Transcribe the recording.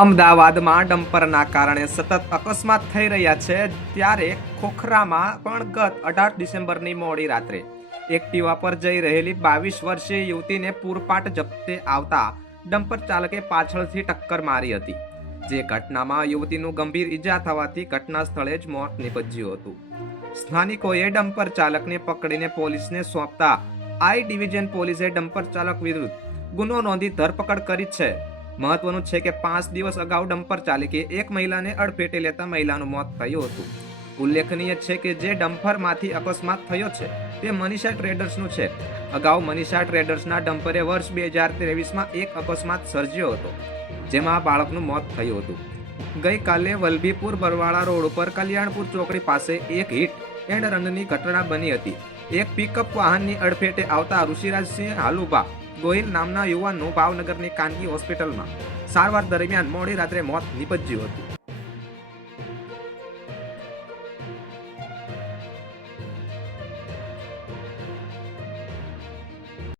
અમદાવાદમાં ડમ્પરના કારણે સતત અકસ્માત થઈ રહ્યા છે, ત્યારે ખોખરામાં પણ ગત 18 ડિસેમ્બરની મોડી રાત્રે એક્ટિવા પર જઈ રહેલી 22 વર્ષીય યુવતીને પૂરપાટ ઝપટે આવતા ડમ્પર ચાલકે પાછળથી ટક્કર મારી હતી, જે ઘટનામાં યુવતીનું ગંભીર ઈજા થવાથી ઘટના સ્થળે જ મોત નીપજ્યું હતું. સ્થાનિકોએ ડમ્પર ચાલકને પકડીને પોલીસને સોંપતા આઈ ડિવિઝન પોલીસે ડમ્પર ચાલક વિરુદ્ધ ગુનો નોંધી ધરપકડ કરી છે. મહત્વનું છે કે 5 દિવસ અગાઉ ડમ્પર ચાલકે એક મહિલાને અડફેટે લેતા મહિલાનું મોત થયું હતું. ઉલ્લેખનીય છે કે જે ડમ્પરમાંથી અકસ્માત થયો છે તે મનીષા ટ્રેડર્સનું છે. અગાઉ મનીષા ટ્રેડર્સના ડમ્પરે વર્ષ 2023માં એક અકસ્માત સર્જ્યો હતો, જેમાં બાળકનું મોત થયું હતું. ગઈકાલે વલભીપુર બરવાળા રોડ ઉપર કલ્યાણપુર ચોકડી પાસે એક હિટ એન્ડ રનની ઘટના બની હતી. એક પિકઅપ વાહનની અડફેટે આવતા ઋષિરાજસિંહ હાલુભા ગોહિલ નામના યુવાનનું ભાવનગરની ખાનગી હોસ્પિટલમાં સારવાર દરમિયાન મોડી રાત્રે મોત નીપજ્યું હતું.